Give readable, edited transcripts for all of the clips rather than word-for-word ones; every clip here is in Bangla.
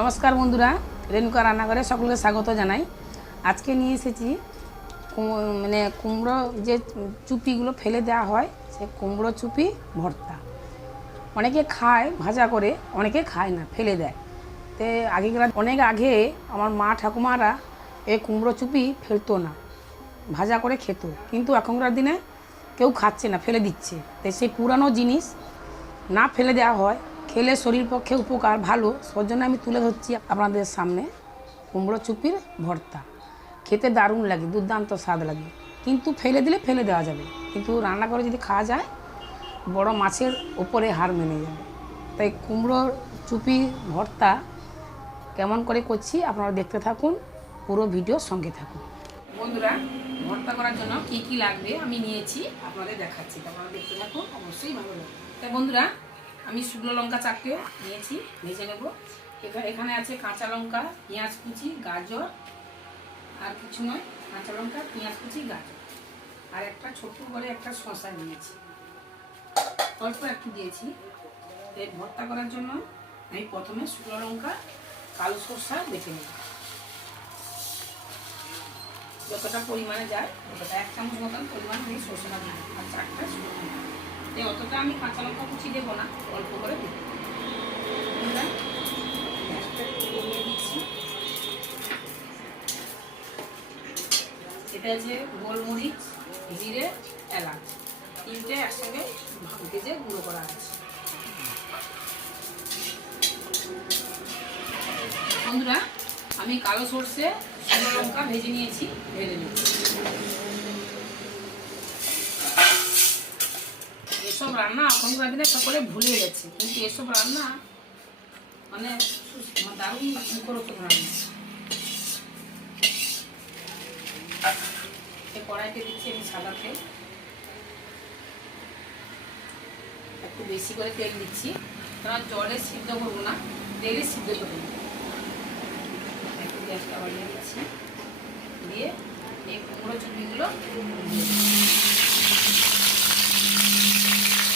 নমস্কার বন্ধুরা, রেণুকা রান্নাঘরে সকলকে স্বাগত জানাই। আজকে নিয়ে এসেছি মানে কুমড়ো যে চুপিগুলো ফেলে দেওয়া হয়, সে কুমড়ো চুপি ভর্তা। অনেকে খায় ভাজা করে, অনেকে খায় না, ফেলে দেয়। তো অনেক আগে আমার মা ঠাকুমারা এই কুমড়ো চুপি ফেলতো না, ভাজা করে খেত। কিন্তু এখনকার দিনে কেউ খাচ্ছে না, ফেলে দিচ্ছে। তো সেই পুরানো জিনিস না ফেলে দেওয়া হয়, খেলে শরীর পক্ষে উপকার ভালো, জন্য আমি তুলে ধরছি আপনাদের সামনে কুমড়ো চুপির ভর্তা। খেতে দারুণ লাগে, দুর্দান্ত স্বাদ লাগে, কিন্তু ফেলে দিলে ফেলে দেওয়া যাবে, কিন্তু রান্না করে যদি খাওয়া যায় বড় মাছের উপরে হার মেনে যাবে। তাই কুমড়োর চুপি ভর্তা কেমন করে করছি আপনারা দেখতে থাকুন, পুরো ভিডিও সঙ্গে থাকুন। বন্ধুরা, ভর্তা করার জন্য কী কী লাগবে আমি নিয়েছি আপনাদের দেখাচ্ছি, আপনারা দেখতে থাকুন, অবশ্যই ভালো লাগবে। তাই বন্ধুরা, আমি শুকনো লঙ্কা 4টে নিয়েছি, ভেজে নেব। এখানে আছে কাঁচা লঙ্কা, পেঁয়াজ কুচি, গাজর, আর কিছু নয়, কাঁচা লঙ্কা, পেঁয়াজ কুচি, গাজর, আর একটা ছোট্ট করে একটা শসা নিয়েছি, অল্প একটু দিয়েছি। এই ভর্তা করার জন্য আমি প্রথমে শুকনো লঙ্কা, কালো সরষা বেটে নেব। যতটা পরিমাণে যায় ততটা 1 চামচ মতন পরিমাণ আমি সরষা দিই, আর 4টা শুকনো লঙ্কা। এই অতটা আমি কাঁচা লঙ্কা কুচি দেবো না, অল্প করে দেবো। দিচ্ছি, এটা আছে গোলমরিচ, জিরে, এলাচ, 3টে একসঙ্গে ভেজে গুঁড়ো করা আছে। বন্ধুরা, আমি কালো সরষে, শুকনো লঙ্কা ভেজে নিয়েছি, ভেজে নিয়েছি। এসব রান্না এখনকার দিনে সকলে ভুলে গেছে, কিন্তু এসব রান্না মানে দারুণ মুখরোচক রান্না। কড়াইতে দিচ্ছি আমি সাদা তেল, একটু বেশি করে তেল দিচ্ছি, কারণ জলে সিদ্ধ করবো না, তেলে সিদ্ধ করবো। একটু গ্যাসটা বাড়িয়ে দিচ্ছি, দিয়ে এই কুমড়ো চুপিগুলো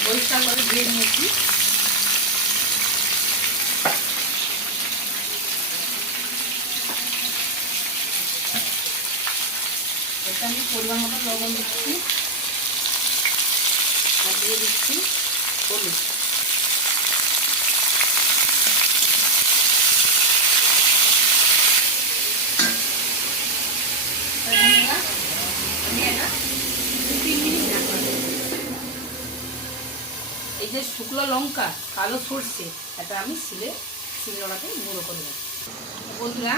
পরিষ্কার করে ধুয়ে নিয়েছি। এটা আমি পরিমাণ মতো লবণ দিচ্ছি, আর দিয়ে দিচ্ছি হলুদ। এই যে শুকনো লঙ্কা, কালো সরষে, এটা আমি শিলনোড়াতে গুঁড়ো করে দেবো। বন্ধুরা,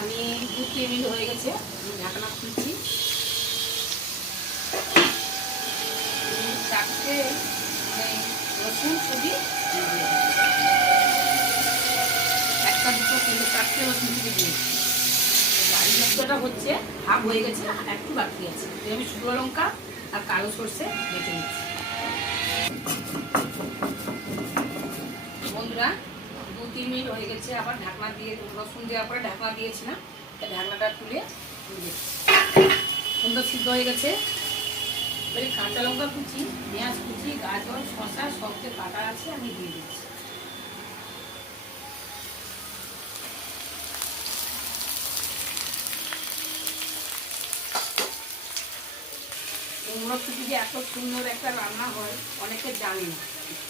আমি 2-3 মিনিট হয়ে গেছে, আমি ঢাকনা খুলছি। 4টে রসুন ছবি, 1টা 2টো 3টে 4টে রসুন ছবি দিয়েছি। বাড়িটা হচ্ছে হাফ হয়ে গেছে, একটু বাকি আছে। আমি শুকনো লঙ্কা আর কালো সরষে বেটে নিচ্ছি। বন্ধুরা, 2-3 মিনিট হয়ে গেছে, আবার ঢাকনা দিয়ে, রসুন দেওয়ার পরে ঢাকনা দিয়েছিলাম, ঢাকনাটা তুলে সুন্দর সিদ্ধ হয়ে গেছে। এবারে কাঁচা লঙ্কা কুচি, পেঁয়াজ কুচি, গাজর, শসা সব যে কাটা আছে আমি দিয়ে দিচ্ছি। কুমড়ো চুপি যে এত সুন্দর একটা রান্না হয় অনেকে জানে না,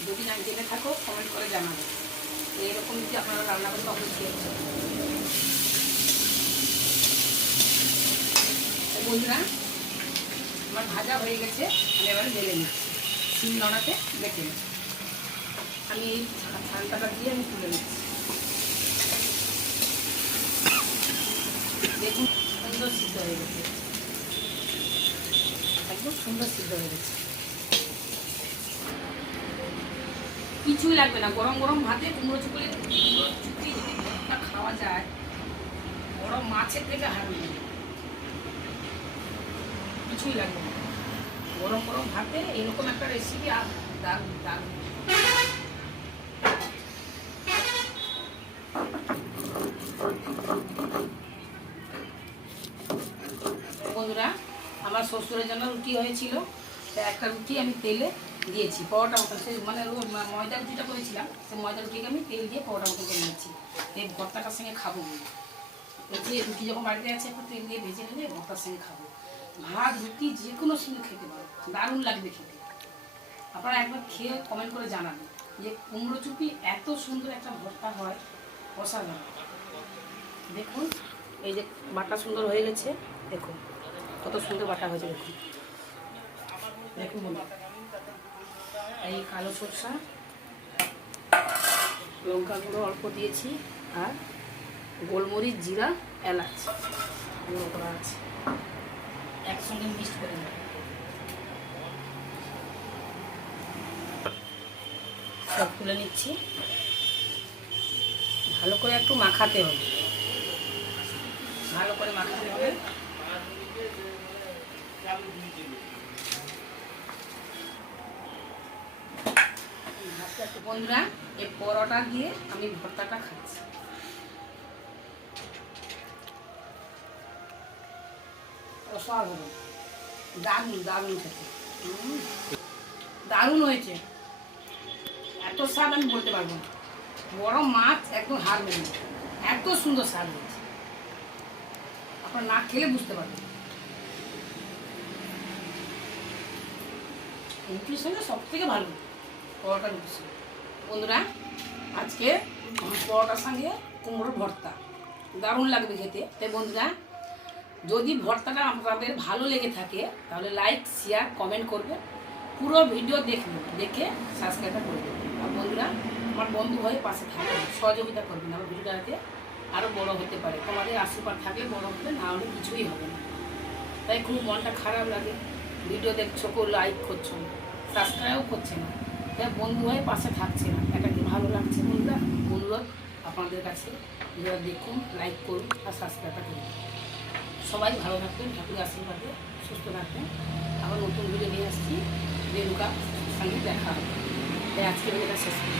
যদি না জেনে থাকো কমেন্ট করে জানাবে। এরকম যদি আপনারা রান্না করতে অবশ্যই। বন্ধুরা, আমার ভাজা হয়ে গেছে, আমি এবারে ঢেলে নিচ্ছি, শিলনোড়াতে বেটে নিচ্ছি। আমি এই ছালটাটা দিয়ে আমি তুলে নিচ্ছি। দেখুন সুন্দর সিদ্ধ হয়ে গেছে, একদম সুন্দর সিদ্ধ হয়ে গেছে। কিছুই লাগবে না, গরম গরম ভাতে কুমড়ো চুপি যদি ভর্তা খাওয়া যায়, বড় মাছের থেকে হারবে না, কিছুই লাগবে না। গরম গরম ভাতে এরকম একটা রেসিপি আর দারুণ দারুণ। বন্ধুরা, আমার শ্বশুরের জন্য রুটি হয়েছিল, একটা রুটি আমি তেলে দিয়েছি পরোটা মতো, সেই মানে ময়দা রুটিটা করেছিলাম, সেই ময়দা রুটিকে আমি তেল দিয়ে পরোটা মতো করে নিচ্ছি। এই ভর্তাটার সঙ্গে খাবো বলে, এই যে রুটি যখন বাড়িতে আছে একটু তেল দিয়ে ভেজে নিলে ভর্তার সঙ্গে খাবো। ভাত রুটি যে কোনো সঙ্গে খেতে পারো, দারুণ লাগবে খেতে। আপনারা একবার খেয়ে কমেন্ট করে জানাবেন যে কুমড়ো চুপি এত সুন্দর একটা ভর্তা হয়, অসাধারণ। দেখুন এই যে বাটা সুন্দর হয়ে গেছে, দেখুন কত সুন্দর বাটা হয়েছে। দেখুন দেখুন বন্ধু, এই কালো সরষা, লঙ্কা গুঁড়ো অল্প দিয়েছি, আর গোলমরিচ, জিরা, এলাচ গুঁড়ো করা আছে, একসঙ্গে মিক্সড করে নেব। সব তুলে নিচ্ছি, ভালো করে একটু মাখাতে হবে, ভালো করে মাখাতে হবে। বন্ধুরা এই পরোটা দিয়ে আমি ভর্তাটা খাচ্ছি, অসাধারণ, দারুণ দারুণ খেতে, দারুণ হয়েছে। এত স্বাদ আমি বলতে পারবো না, বড় মাছ একদম হার মেনে, এত সুন্দর স্বাদ হয়েছে, আপনার না খেলে বুঝতে পারবেন। রুটির সঙ্গে সব থেকে ভালো পরোটা রুটির সঙ্গে। বন্ধুরা আজকে পরোটার সঙ্গে কুমড়োর ভর্তা দারুণ লাগবে খেতে। তাই বন্ধুরা যদি ভর্তাটা আপনাদের ভালো লেগে থাকে তাহলে লাইক, শেয়ার, কমেন্ট করবে, পুরো ভিডিও দেখবেন, দেখে সাবস্ক্রাইবটা করে দেবেন। আর বন্ধুরা আমার বন্ধু হয়ে পাশে থাকবেন, সহযোগিতা করবেন, আমার ভিডিওটাতে আরও বড় হতে পারে। তোমাদের আশীর্বাদ থাকলে বড় হবে, না হলে কিছুই হবে না। তাই খুব মনটা খারাপ লাগে, ভিডিও দেখছো কেউ লাইক করছো না, সাবস্ক্রাইবও করছে না, তাই বন্ধু হয়ে পাশে থাকছে না, এটা কি ভালো লাগছে? বন্ধুরা অনুরোধ আপনাদের কাছে, ভিডিও দেখুন, লাইক করুন আর সাবস্ক্রাইবটা করুন। সবাই ভালো থাকবেন, ঠাকুরের আশীর্বাদে সুস্থ থাকবেন। আবার নতুন ভিডিও নিয়ে আসছি, রেণুকার সঙ্গে দেখা হবে। তাই আজকে ভিডিওটা শেষ করি।